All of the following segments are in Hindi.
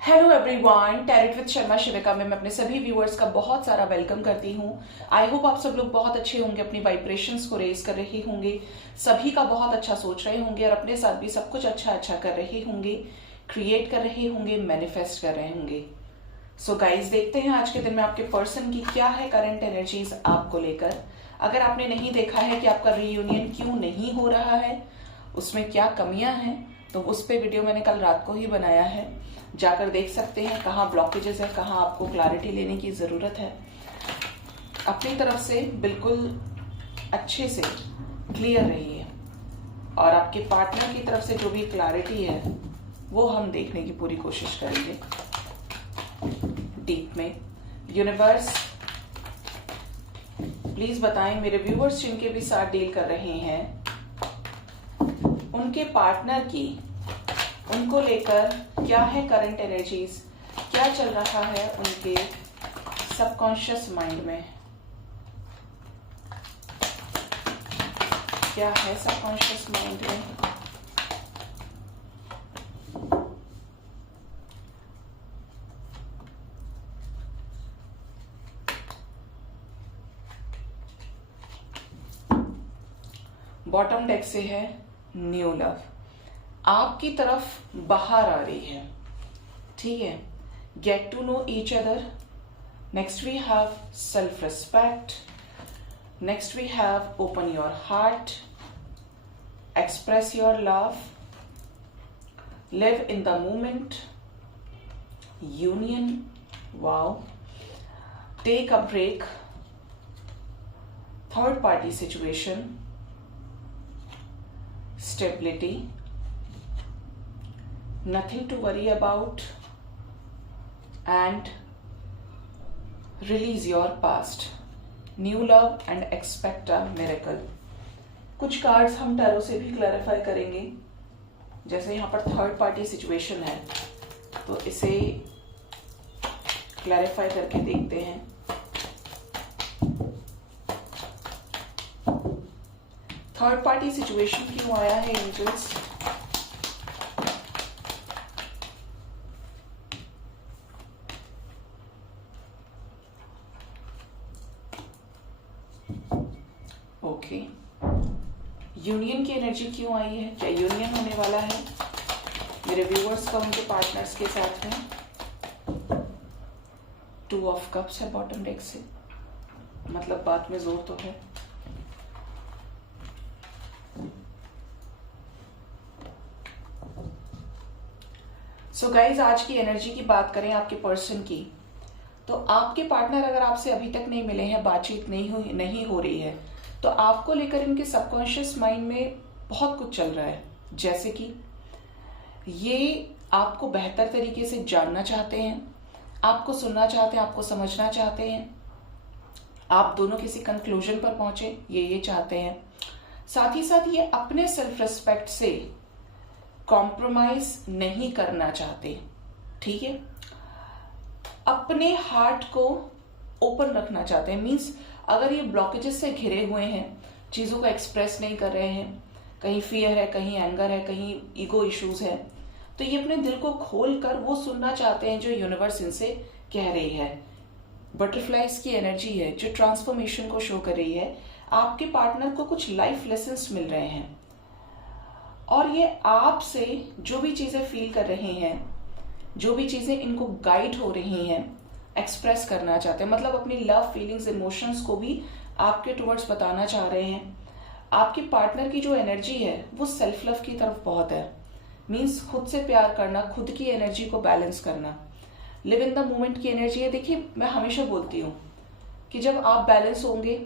Hello everyone, tarot with Sharma Shivika में मैं अपने सभी व्यूअर्स का बहुत सारा वेलकम करती हूँ। आई होप आप सब लोग बहुत अच्छे होंगे, अपनी वाइब्रेशंस को रेज कर रहे होंगे, सभी का बहुत अच्छा सोच रहे होंगे और अपने साथ भी सब कुछ अच्छा अच्छा कर रहे होंगे, क्रिएट कर रहे होंगे, मैनिफेस्ट कर रहे होंगे। सो गाइज, देखते हैं आज के दिन में आपके पर्सन की क्या है करंट एनर्जीज आपको लेकर। अगर आपने नहीं देखा है कि आपका रीयूनियन क्यों नहीं हो रहा है, उसमें क्या कमियां हैं, तो उस पे वीडियो मैंने कल रात को ही बनाया है, जाकर देख सकते हैं कहाँ ब्लॉकेजेस है, कहाँ आपको क्लैरिटी लेने की जरूरत है। अपनी तरफ से बिल्कुल अच्छे से क्लियर रहिए और आपके पार्टनर की तरफ से जो भी क्लैरिटी है वो हम देखने की पूरी कोशिश करेंगे डीप में। यूनिवर्स प्लीज बताएं, मेरे व्यूअर्स जिनके भी साथ डील कर रहे हैं, उनके पार्टनर की, उनको लेकर क्या है करंट एनर्जीज, क्या चल रहा है उनके सबकॉन्शियस माइंड में, क्या है सबकॉन्शियस माइंड में। बॉटम डेक से है न्यू लव, आपकी तरफ बाहर आ रही है। ठीक है, get to know each other. Next we have self respect. Next we have open your heart, express your love, live in the moment, union, wow, take a break, third party situation, stability, nothing to worry about, and release your past, new love and expect a miracle। कुछ कार्ड्स हम टैरो से भी क्लैरिफाई करेंगे। जैसे यहाँ पर थर्ड पार्टी सिचुएशन है तो इसे क्लैरिफाई करके देखते हैं। थर्ड पार्टी सिचुएशन क्यों आया है एंजल्स? ओके, यूनियन की एनर्जी क्यों आई है? क्या यूनियन होने वाला है मेरे व्यूअर्स का उनके पार्टनर्स के साथ में? टू ऑफ कप्स है बॉटम डेक से, मतलब बात में जोर तो है। सो गाइज, आज की एनर्जी की बात करें आपके पर्सन की, तो आपके पार्टनर अगर आपसे अभी तक नहीं मिले हैं, बातचीत नहीं हो रही है, तो आपको लेकर इनके सबकॉन्शियस माइंड में बहुत कुछ चल रहा है। जैसे कि ये आपको बेहतर तरीके से जानना चाहते हैं, आपको सुनना चाहते हैं, आपको समझना चाहते हैं, आप दोनों किसी कंक्लूजन पर पहुंचे, ये चाहते हैं। साथ ही साथ ये अपने सेल्फ रिस्पेक्ट से कॉम्प्रोमाइज नहीं करना चाहते। ठीक है, अपने हार्ट को ओपन रखना चाहते हैं। मीन्स अगर ये ब्लॉकेजेस से घिरे हुए हैं, चीजों को एक्सप्रेस नहीं कर रहे हैं, कहीं फियर है, कहीं एंगर है, कहीं ईगो इश्यूज है, तो ये अपने दिल को खोल कर वो सुनना चाहते हैं जो यूनिवर्स इनसे कह रही है। बटरफ्लाइज की एनर्जी है जो ट्रांसफॉर्मेशन को शो कर रही है। आपके पार्टनर को कुछ लाइफ लेसन्स मिल रहे हैं और ये आपसे जो भी चीजें फील कर रहे हैं, जो भी चीजें इनको गाइड हो रही हैं, एक्सप्रेस करना चाहते हैं, मतलब अपनी लव फीलिंग्स, इमोशंस को भी आपके टुवर्ड्स बताना चाह रहे हैं। आपके पार्टनर की जो एनर्जी है वो सेल्फ लव की तरफ बहुत है। मीन्स खुद से प्यार करना, खुद की एनर्जी को बैलेंस करना, लिव इन द मोमेंट की एनर्जी है। देखिए, मैं हमेशा बोलती हूँ कि जब आप बैलेंस होंगे,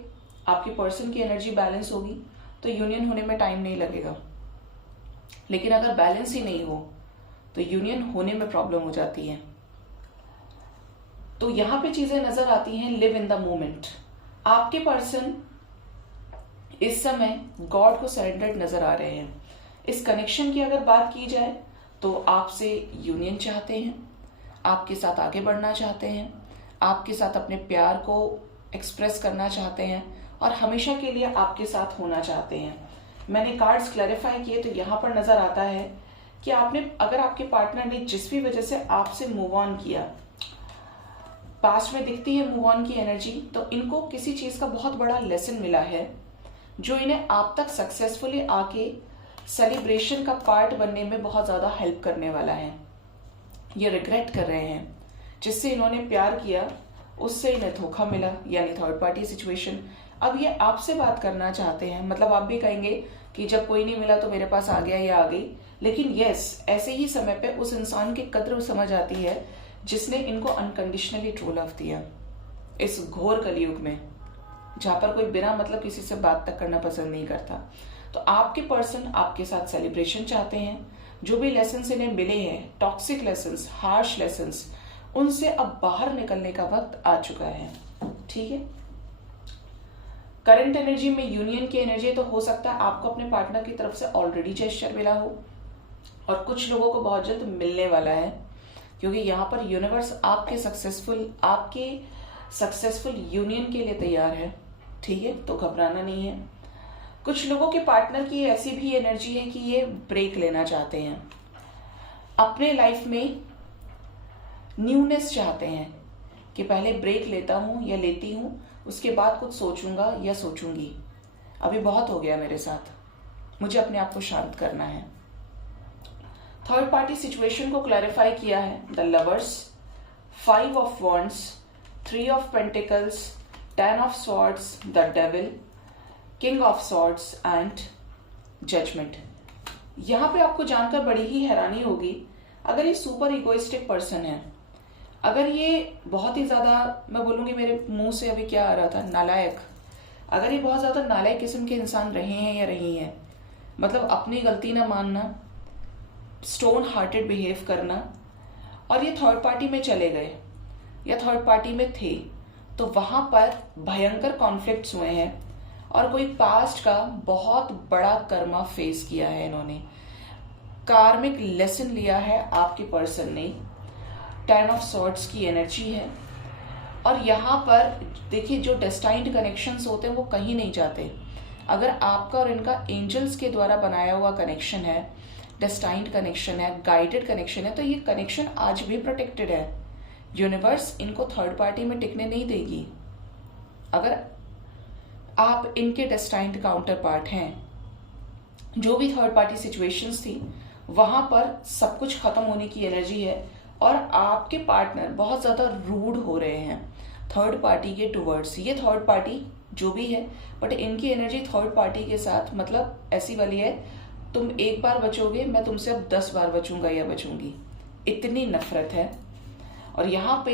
आपके पर्सन की एनर्जी बैलेंस होगी, तो यूनियन होने में टाइम नहीं लगेगा। लेकिन अगर बैलेंस ही नहीं हो तो यूनियन होने में प्रॉब्लम हो जाती है। तो यहां पे चीजें नजर आती हैं, लिव इन द मोमेंट। आपके पर्सन इस समय गॉड को सरेंडर्ड नजर आ रहे हैं। इस कनेक्शन की अगर बात की जाए तो आपसे यूनियन चाहते हैं, आपके साथ आगे बढ़ना चाहते हैं, आपके साथ अपने प्यार को एक्सप्रेस करना चाहते हैं और हमेशा के लिए आपके साथ होना चाहते हैं। मैंने कार्ड्स क्लैरिफाई किए तो यहां पर नजर आता है कि आपने, अगर आपके पार्टनर ने जिस भी वजह से आपसे मूव ऑन किया, पास्ट में दिखती है मूव ऑन की एनर्जी, तो इनको किसी चीज का बहुत बड़ा लेसन मिला है जो इन्हें आप तक सक्सेसफुली आके सेलिब्रेशन का पार्ट बनने में बहुत ज्यादा हेल्प करने वाला है। ये रिग्रेट कर रहे हैं, जिससे इन्होंने प्यार किया उससे इन्हें धोखा मिला, यानी थर्ड पार्टी सिचुएशन। अब ये आपसे बात करना चाहते हैं, मतलब आप भी कहेंगे कि जब कोई नहीं मिला तो मेरे पास आ गया या आ गई, लेकिन यस, ऐसे ही समय पे उस इंसान की कद्र समझ आती है जिसने इनको अनकंडीशनली ट्रू लव दिया इस घोर कलयुग में, जहां पर कोई बिना मतलब किसी से बात तक करना पसंद नहीं करता। तो आपके पर्सन आपके साथ सेलिब्रेशन चाहते हैं। जो भी लेसन इन्हें मिले हैं, टॉक्सिक लेसन, हार्श लेसन, उनसे अब बाहर निकलने का वक्त आ चुका है। ठीक है, करंट एनर्जी में यूनियन की एनर्जी, तो हो सकता है आपको अपने पार्टनर की तरफ से ऑलरेडी जेस्चर मिला हो और कुछ लोगों को बहुत जल्द मिलने वाला है, क्योंकि यहाँ पर यूनिवर्स आपके सक्सेसफुल यूनियन के लिए तैयार है। ठीक है, तो घबराना नहीं है। कुछ लोगों के पार्टनर की ऐसी भी एनर्जी है कि ये ब्रेक लेना चाहते हैं, अपने लाइफ में न्यूनेस चाहते हैं कि पहले ब्रेक लेता हूं या लेती हूं, उसके बाद कुछ सोचूंगा या सोचूंगी, अभी बहुत हो गया मेरे साथ, मुझे अपने आप को शांत करना है। थर्ड पार्टी सिचुएशन को क्लैरिफाई किया है the lovers, 5 of wands, 3 of pentacles, 10 of swords, the devil, king of swords and judgement. यहां पे आपको जानकर बड़ी ही हैरानी होगी, अगर ये सुपर इगोइस्टिक पर्सन है, अगर ये बहुत ही ज्यादा, मैं बोलूंगी मेरे मुंह से अभी क्या आ रहा था, नालायक, अगर ये बहुत ज्यादा नालायक किस्म के इंसान रहे हैं या रही हैं, मतलब अपनी गलती ना मानना, स्टोन हार्टेड बिहेव करना, और ये थर्ड पार्टी में चले गए या थर्ड पार्टी में थे, तो वहां पर भयंकर कॉन्फ्लिक्ट्स हुए हैं और कोई पास्ट का बहुत बड़ा कर्मा फेस किया है इन्होंने, कार्मिक लेसन लिया है आपके पर्सन ने। 10 ऑफ सॉर्ड्स की एनर्जी है, और यहाँ पर देखिए जो डेस्टाइन्ड कनेक्शंस होते हैं वो कहीं नहीं जाते। अगर आपका और इनका एंजल्स के द्वारा बनाया हुआ कनेक्शन है, डेस्टाइन्ड कनेक्शन है, गाइडेड कनेक्शन है, तो ये कनेक्शन आज भी प्रोटेक्टेड है। यूनिवर्स इनको थर्ड पार्टी में टिकने नहीं देगी। अगर आप इनके डेस्टाइन्ड काउंटर पार्ट हैं, जो भी थर्ड पार्टी सिचुएशंस थी वहां पर सब कुछ खत्म होने की एनर्जी है, और आपके पार्टनर बहुत ज्यादा रूड हो रहे हैं थर्ड पार्टी के टुवर्ड्स। ये थर्ड पार्टी जो भी है, बट इनकी एनर्जी थर्ड पार्टी के साथ मतलब ऐसी वाली है, तुम एक बार बचोगे, मैं तुमसे अब 10 बार बचूंगा या बचूंगी, इतनी नफरत है। और यहाँ पे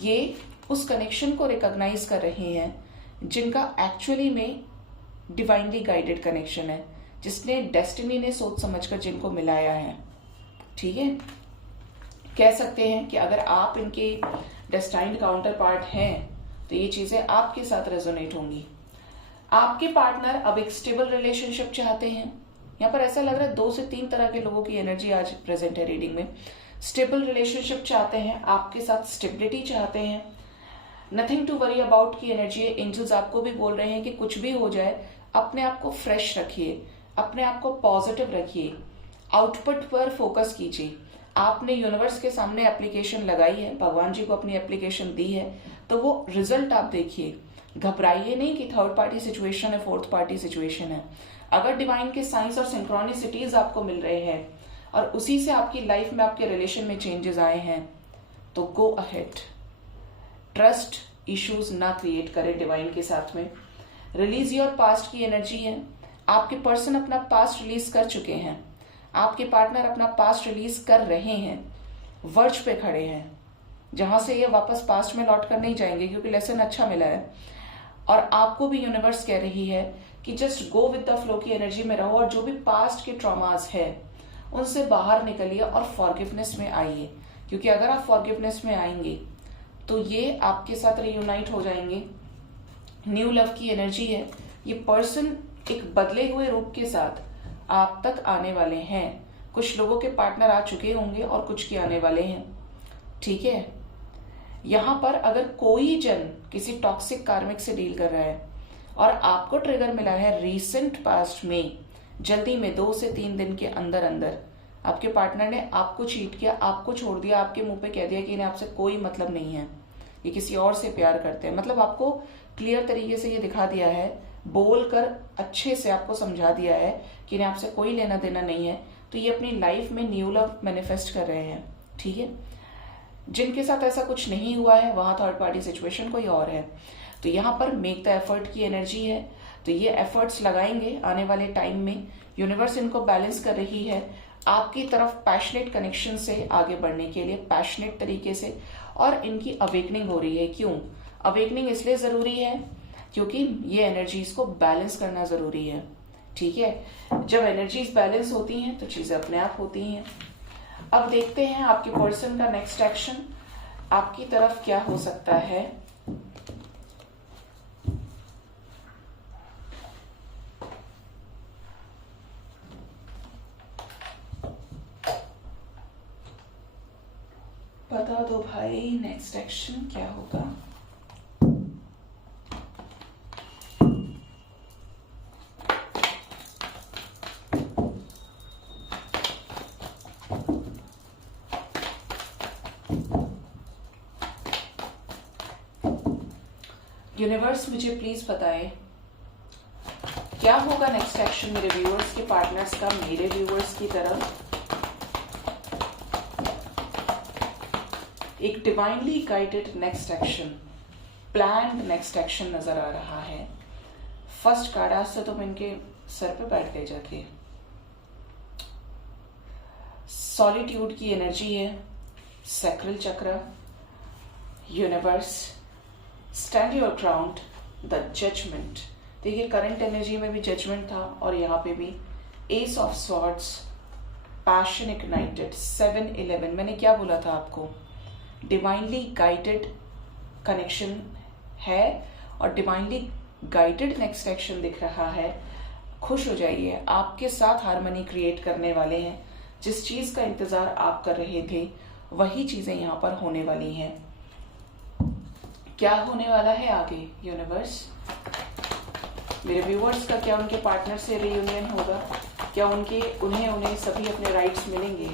ये उस कनेक्शन को रिकॉग्नाइज कर रहे हैं जिनका एक्चुअली में डिवाइनली गाइडेड कनेक्शन है, जिसने डेस्टिनी ने सोच समझकर जिनको मिलाया है। ठीक है, कह सकते हैं कि अगर आप इनके डेस्टाइन्ड काउंटर पार्ट हैं तो ये चीजें आपके साथ रेजोनेट होंगी। आपके पार्टनर अब एक स्टेबल रिलेशनशिप चाहते हैं। यहाँ पर ऐसा लग रहा है 2 से 3 तरह के लोगों की एनर्जी आज प्रेजेंट है रीडिंग में। स्टेबल रिलेशनशिप चाहते हैं, आपके साथ स्टेबिलिटी चाहते हैं, नथिंग टू वरी अबाउट की एनर्जी है। एंजल्स आपको भी बोल रहे हैं कि कुछ भी हो जाए अपने आप को फ्रेश रखिए, अपने आप को पॉजिटिव रखिए, आउटपुट पर फोकस कीजिए। आपने यूनिवर्स के सामने एप्लीकेशन लगाई है, भगवान जी को अपनी एप्लीकेशन दी है, तो वो रिजल्ट आप देखिए। घबराइए नहीं कि थर्ड पार्टी सिचुएशन है, फोर्थ पार्टी सिचुएशन है। अगर डिवाइन के साइंस और सिंक्रोनिसिटीज आपको मिल रहे हैं और उसी से आपकी लाइफ में, आपके रिलेशन में चेंजेस आए हैं, तो गो अहेड। ट्रस्ट इश्यूज ना क्रिएट करें डिवाइन के साथ में। रिलीज योर पास्ट की एनर्जी है। आपके पर्सन अपना पास्ट रिलीज कर चुके हैं, आपके पार्टनर अपना पास्ट रिलीज कर रहे हैं, वर्ज पे खड़े हैं, जहां से ये वापस पास्ट में लौट कर नहीं जाएंगे, क्योंकि लेसन अच्छा मिला है। और आपको भी यूनिवर्स कह रही है कि just go with the flow की एनर्जी में रहो, और जो भी पास्ट के ट्रॉमास है उनसे बाहर निकलिए और फॉरगिवनेस में आइए, क्योंकि अगर आप फॉरगिवनेस में आएंगे तो ये आपके साथ रियूनाइट हो जाएंगे। न्यू लव की एनर्जी है। ये पर्सन एक बदले हुए रूप के साथ आप तक आने वाले हैं। कुछ लोगों के पार्टनर आ चुके होंगे और कुछ के आने वाले हैं। ठीक है, यहां पर अगर कोई जन किसी टॉक्सिक कार्मिक से डील कर रहा है और आपको ट्रिगर मिला है रीसेंट पास्ट में, जल्दी में 2 से 3 दिन के अंदर अंदर आपके पार्टनर ने आपको चीट किया, आपको छोड़ दिया, आपके मुंह पे कह दिया कि इन्हें आपसे कोई मतलब नहीं है, ये किसी और से प्यार करते हैं। मतलब आपको क्लियर तरीके से ये दिखा दिया है, बोलकर अच्छे से आपको समझा दिया है कि इन्हें आपसे कोई लेना देना नहीं है। तो ये अपनी लाइफ में न्यू लव मैनिफेस्ट कर रहे हैं, ठीक है। जिनके साथ ऐसा कुछ नहीं हुआ है वहां थर्ड पार्टी सिचुएशन कोई और है। तो यहाँ पर मेक द एफर्ट की एनर्जी है, तो ये एफर्ट्स लगाएंगे आने वाले टाइम में। यूनिवर्स इनको बैलेंस कर रही है आपकी तरफ पैशनेट कनेक्शन से आगे बढ़ने के लिए, पैशनेट तरीके से। और इनकी अवेकनिंग हो रही है। क्यों अवेकनिंग इसलिए जरूरी है? क्योंकि ये एनर्जीज को बैलेंस करना जरूरी है, ठीक है। जब एनर्जीज बैलेंस होती हैं तो चीजें अपने आप होती हैं। अब देखते हैं आपके पर्सन का नेक्स्ट एक्शन आपकी तरफ क्या हो सकता है। बता दो भाई नेक्स्ट एक्शन क्या होगा। यूनिवर्स मुझे प्लीज बताएं क्या होगा नेक्स्ट एक्शन मेरे व्यूअर्स के पार्टनर्स का मेरे व्यूअर्स की तरफ। एक divinely guided next action, planned next action नजर आ रहा है। फर्स्ट कार्ड आज से तुम इनके सर पे बैठ गए जाके। सॉलिट्यूड की एनर्जी है, sacral chakra, universe, stand your ground, the judgement. देखिए करंट एनर्जी में भी जजमेंट था और यहाँ पे भी ace of swords, passion ignited, 7-11। मैंने क्या बोला था आपको, डिवाइनली गाइडेड कनेक्शन है और डिवाइनली गाइडेड नेक्स्ट एक्शन दिख रहा है। खुश हो जाइए, आपके साथ हार्मनी क्रिएट करने वाले हैं। जिस चीज का इंतजार आप कर रहे थे वही चीजें यहाँ पर होने वाली हैं। क्या होने वाला है आगे यूनिवर्स? मेरे व्यूअर्स का क्या उनके पार्टनर से रियूनियन होगा? क्या उन्हें सभी अपने राइट्स मिलेंगे?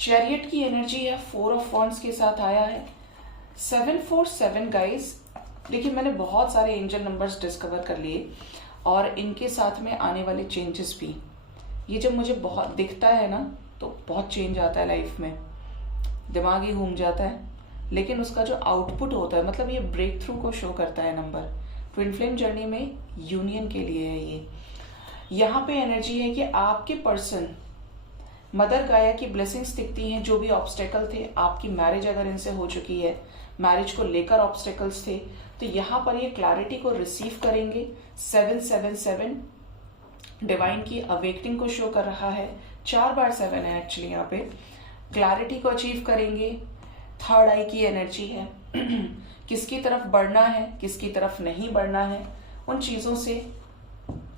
चैरियट की एनर्जी है, 4 ऑफ वॉन्ड्स के साथ आया है। 747 गाइस, देखिए मैंने बहुत सारे एंजल नंबर्स डिस्कवर कर लिए और इनके साथ में आने वाले चेंजेस भी। ये जब मुझे बहुत दिखता है ना तो बहुत चेंज आता है लाइफ में, दिमाग ही घूम जाता है। लेकिन उसका जो आउटपुट होता है, मतलब ये ब्रेक थ्रू को शो करता है नंबर। ट्विन फ्लेम जर्नी में यूनियन के लिए है ये। यहाँ पे एनर्जी है कि आपके पर्सन मदर गाया की ब्लेसिंग्स दिखती हैं। जो भी ऑब्स्टेकल थे, आपकी मैरिज अगर इनसे हो चुकी है, मैरिज को लेकर ऑब्स्टेकल्स थे, तो यहाँ पर ये क्लैरिटी को रिसीव करेंगे। 777 डिवाइन की अवेकनिंग को शो कर रहा है। 4 बार 7 है एक्चुअली यहाँ पे। क्लैरिटी को अचीव करेंगे। थर्ड आई की एनर्जी है किसकी तरफ बढ़ना है, किसकी तरफ नहीं बढ़ना है, उन चीजों से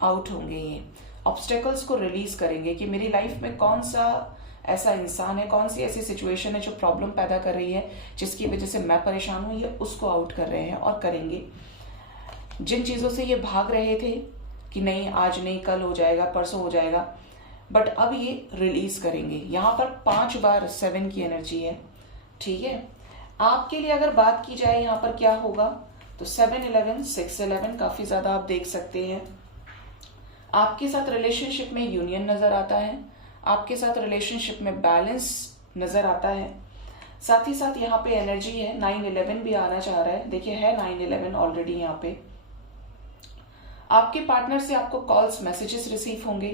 आउट होंगे। ये ऑब्स्टेकल्स को रिलीज करेंगे कि मेरी लाइफ में कौन सा ऐसा इंसान है, कौन सी ऐसी सिचुएशन है जो प्रॉब्लम पैदा कर रही है, जिसकी वजह से मैं परेशान हूं। ये उसको आउट कर रहे हैं और करेंगे। जिन चीजों से ये भाग रहे थे कि नहीं आज नहीं, कल हो जाएगा, परसों हो जाएगा, बट अब ये रिलीज करेंगे। यहाँ पर 5 बार 7 की एनर्जी है, ठीक है। आपके लिए अगर बात की जाए यहाँ पर क्या होगा, तो 7-11, 6-11 काफी ज्यादा आप देख सकते हैं। आपके साथ रिलेशनशिप में यूनियन नजर आता है, आपके साथ रिलेशनशिप में बैलेंस नजर आता है। साथ ही साथ यहाँ पे एनर्जी है 9-11 भी आना चाह रहा है। देखिए है 9-11 ऑलरेडी यहाँ पे। आपके पार्टनर से आपको कॉल्स, मैसेजेस रिसीव होंगे।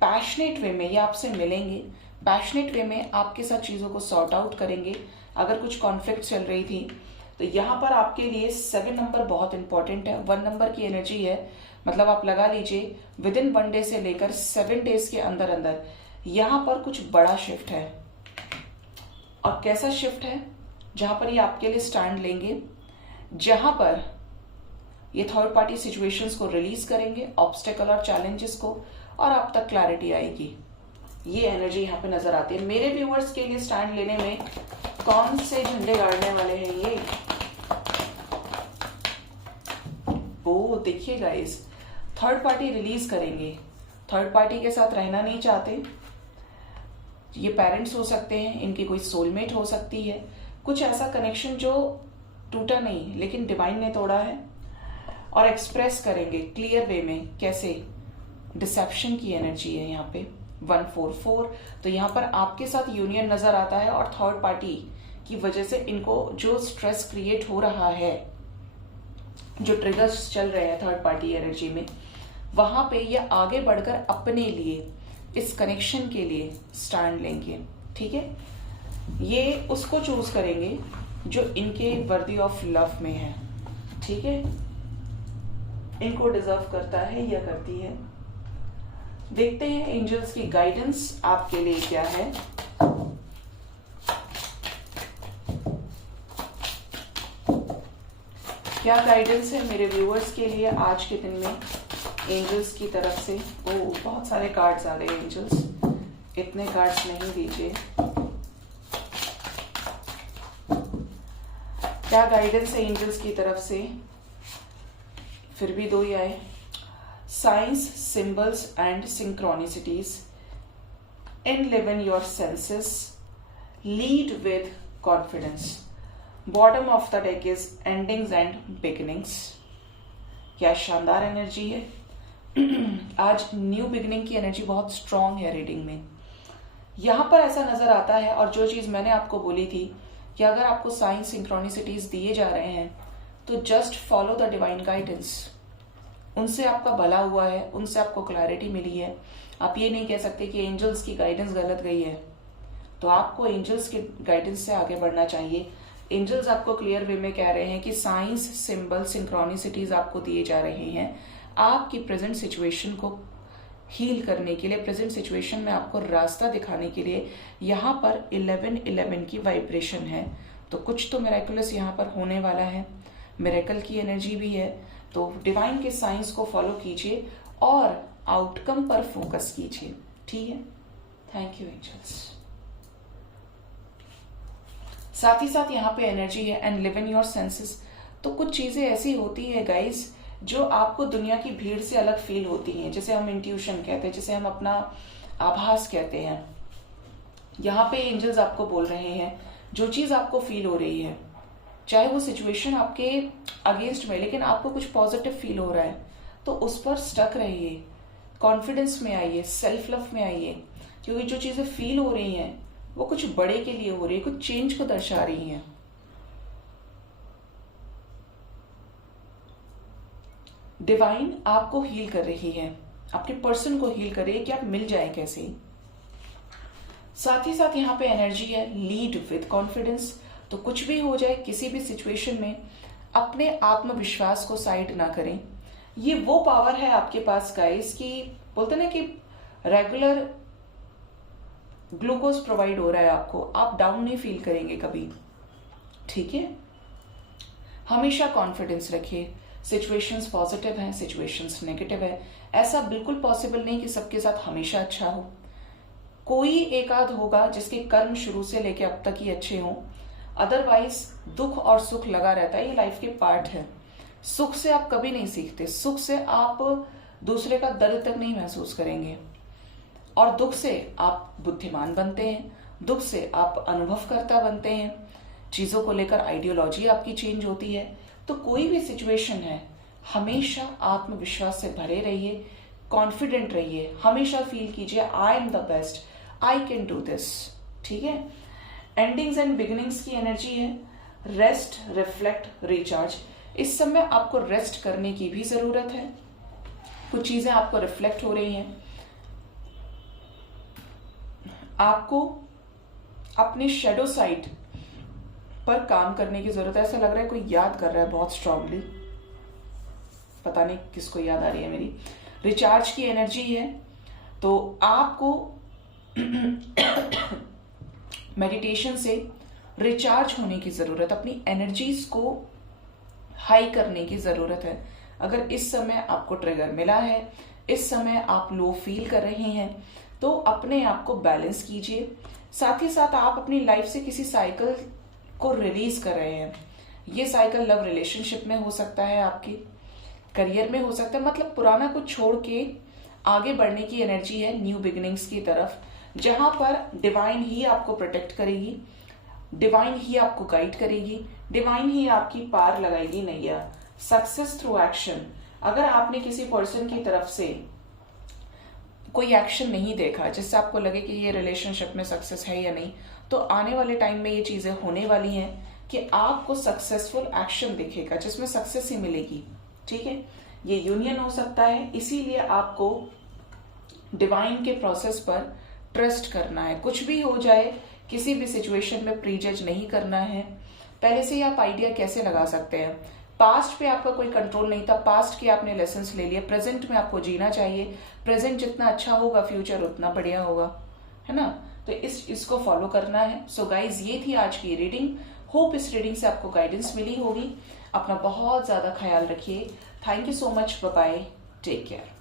पैशनेट वे में ये आपसे मिलेंगे, पैशनेट वे में आपके साथ चीजों को सॉर्ट आउट करेंगे। अगर कुछ कॉन्फ्लिक्ट चल रही थी तो यहाँ पर आपके लिए 7 नंबर बहुत इंपॉर्टेंट है। 1 नंबर की एनर्जी है, मतलब आप लगा लीजिए विद इन 1 डे से लेकर 7 डेज के अंदर अंदर यहाँ पर कुछ बड़ा शिफ्ट है। और कैसा शिफ्ट है? जहां पर ये आपके लिए स्टैंड लेंगे, जहां पर ये थर्ड पार्टी सिचुएशंस को रिलीज करेंगे, ऑब्स्टेकल और चैलेंजेस को, और आप तक क्लैरिटी आएगी। ये एनर्जी यहाँ पे नजर आती है। मेरे व्यूअर्स के लिए स्टैंड लेने में कौन से झंडे गाड़ने वाले हैं ये? वो देखिए गाइस, थर्ड पार्टी रिलीज करेंगे थर्ड पार्टी के साथ रहना नहीं चाहते। ये पेरेंट्स हो सकते हैं, इनकी कोई सोलमेट हो सकती है, कुछ ऐसा कनेक्शन जो टूटा नहीं लेकिन डिवाइन ने तोड़ा है। और एक्सप्रेस करेंगे क्लियर वे में, कैसे? डिसेप्शन की एनर्जी है यहाँ पे 144। तो यहाँ पर आपके साथ यूनियन नजर आता है और थर्ड पार्टी की वजह से इनको जो स्ट्रेस क्रिएट हो रहा है, जो ट्रिगर्स चल रहे हैं थर्ड पार्टी एनर्जी में, वहां पे ये आगे बढ़कर अपने लिए, इस कनेक्शन के लिए स्टैंड लेंगे। ठीक है, ये उसको चूज करेंगे जो इनके वर्दी ऑफ लव में है। ठीक है, इनको डिजर्व करता है या करती है। देखते हैं एंजल्स की गाइडेंस आपके लिए क्या है। क्या गाइडेंस है मेरे व्यूअर्स के लिए आज के दिन में एंजल्स की तरफ से? ओह, बहुत सारे कार्ड्स आ गए एंजल्स, इतने कार्ड्स नहीं दीजिए। क्या गाइडेंस है एंजल्स की तरफ से? फिर भी दो ही आए। Science, symbols and synchronicities, in live in your senses, lead with confidence. Bottom of the deck is endings and beginnings. क्या शानदार एनर्जी है। आज न्यू बिगिनिंग की एनर्जी बहुत स्ट्रांग है रीडिंग में। यहां पर ऐसा नजर आता है, और जो चीज मैंने आपको बोली थी कि अगर आपको साइंस, सिंक्रोनिसिटीज दिए जा रहे हैं तो just follow the divine guidance. उनसे आपका भला हुआ है, उनसे आपको क्लैरिटी मिली है। आप ये नहीं कह सकते कि एंजल्स की गाइडेंस गलत गई है, तो आपको एंजल्स के गाइडेंस से आगे बढ़ना चाहिए। एंजल्स आपको क्लियर वे में कह रहे हैं कि साइंस, सिंबल, सिंक्रोनिसिटीज आपको दिए जा रहे हैं आपकी प्रेजेंट सिचुएशन को हील करने के लिए, प्रेजेंट सिचुएशन में आपको रास्ता दिखाने के लिए। यहाँ पर 11-11 की वाइब्रेशन है, तो कुछ तो मिरेकुलस यहाँ पर होने वाला है। मिरेकल की एनर्जी भी है, तो डिवाइन के साइंस को फॉलो कीजिए और आउटकम पर फोकस कीजिए। ठीक है, थैंक यू एंजल्स। साथ ही साथ यहाँ पे एनर्जी है and live in your senses. तो कुछ चीजें ऐसी होती है गाइस जो आपको दुनिया की भीड़ से अलग फील होती हैं, जिसे हम इंट्यूशन कहते हैं, जिसे हम अपना आभास कहते हैं। यहाँ पे एंजल्स आपको बोल रहे हैं जो चीज आपको फील हो रही है, चाहे वो सिचुएशन आपके अगेंस्ट में, लेकिन आपको कुछ पॉजिटिव फील हो रहा है, तो उस पर स्टक रहिए, कॉन्फिडेंस में आइए, सेल्फ लव में आइए, क्योंकि जो चीजें फील हो रही हैं वो कुछ बड़े के लिए हो रही है, कुछ चेंज को दर्शा रही हैं। डिवाइन आपको हील कर रही है, आपके पर्सन को हील कर रही है कि आप मिल जाए कैसे। साथ ही साथ यहाँ पे एनर्जी है लीड विद कॉन्फिडेंस। तो कुछ भी हो जाए, किसी भी सिचुएशन में अपने आत्मविश्वास को साइड ना करें। ये वो पावर है आपके पास गाइस कि बोलते ना कि रेगुलर ग्लूकोज प्रोवाइड हो रहा है आपको, आप डाउन नहीं फील करेंगे कभी। ठीक है, हमेशा कॉन्फिडेंस रखिए। सिचुएशंस पॉजिटिव हैं, सिचुएशंस नेगेटिव है, ऐसा बिल्कुल पॉसिबल नहीं कि सबके साथ हमेशा अच्छा हो। कोई एक आध होगा जिसके कर्म शुरू से लेके अब तक ही अच्छे हों, अदरवाइज दुख और सुख लगा रहता है, ये लाइफ के पार्ट है। सुख से आप कभी नहीं सीखते, सुख से आप दूसरे का दर्द तक नहीं महसूस करेंगे, और दुख से आप बुद्धिमान बनते हैं, दुख से आप अनुभवकर्ता बनते हैं, चीजों को लेकर आइडियोलॉजी आपकी चेंज होती है। तो कोई भी सिचुएशन है, हमेशा आत्मविश्वास से भरे रहिए, कॉन्फिडेंट रहिए, हमेशा फील कीजिए I am the best, I can do this. ठीक है, एंडिंग्स एंड बिगिनिंग्स की एनर्जी है रेस्ट, रिफ्लेक्ट, रिचार्ज। इस समय आपको रेस्ट करने की भी जरूरत है, कुछ चीजें आपको रिफ्लेक्ट हो रही हैं, आपको अपने शेडो साइड पर काम करने की जरूरत है। ऐसा लग रहा है कोई याद कर रहा है बहुत स्ट्रांगली, पता नहीं किसको याद आ रही है मेरी। रिचार्ज की एनर्जी है, तो आपको मेडिटेशन से रिचार्ज होने की जरूरत, अपनी एनर्जीज को हाई करने की जरूरत है। अगर इस समय आपको ट्रिगर मिला है, इस समय आप लो फील कर रहे हैं, तो अपने आप को बैलेंस कीजिए। साथ ही साथ आप अपनी लाइफ से किसी साइकिल को रिलीज कर रहे हैं। ये साइकिल लव रिलेशनशिप में हो सकता है, आपके करियर में हो सकता है, मतलब पुराना कुछ छोड़ के आगे बढ़ने की एनर्जी है न्यू बिगिनिंग्स की तरफ, जहां पर डिवाइन ही आपको प्रोटेक्ट करेगी, डिवाइन ही आपको गाइड करेगी, डिवाइन ही आपकी पार लगाएगी नैया। Success through action. अगर आपने किसी पर्सन की तरफ से कोई एक्शन नहीं देखा जिससे आपको लगे कि ये रिलेशनशिप में सक्सेस है या नहीं, तो आने वाले टाइम में ये चीजें होने वाली हैं कि आपको सक्सेसफुल एक्शन दिखेगा जिसमें सक्सेस ही मिलेगी। ठीक है, ये यूनियन हो सकता है, इसीलिए आपको डिवाइन के प्रोसेस पर ट्रस्ट करना है। कुछ भी हो जाए, किसी भी सिचुएशन में प्रीजज नहीं करना है। पहले से ही आप आइडिया कैसे लगा सकते हैं, पास्ट पे आपका कोई कंट्रोल नहीं था, पास्ट के आपने लेसन्स ले लिए, प्रेजेंट में आपको जीना चाहिए। प्रेजेंट जितना अच्छा होगा फ्यूचर उतना बढ़िया होगा, है ना। तो इसको फॉलो करना है। सो गाइज, ये थी आज की रीडिंग। होप इस रीडिंग से आपको गाइडेंस मिली होगी। अपना बहुत ज्यादा ख्याल रखिए। Thank you so much. Bye bye, take care.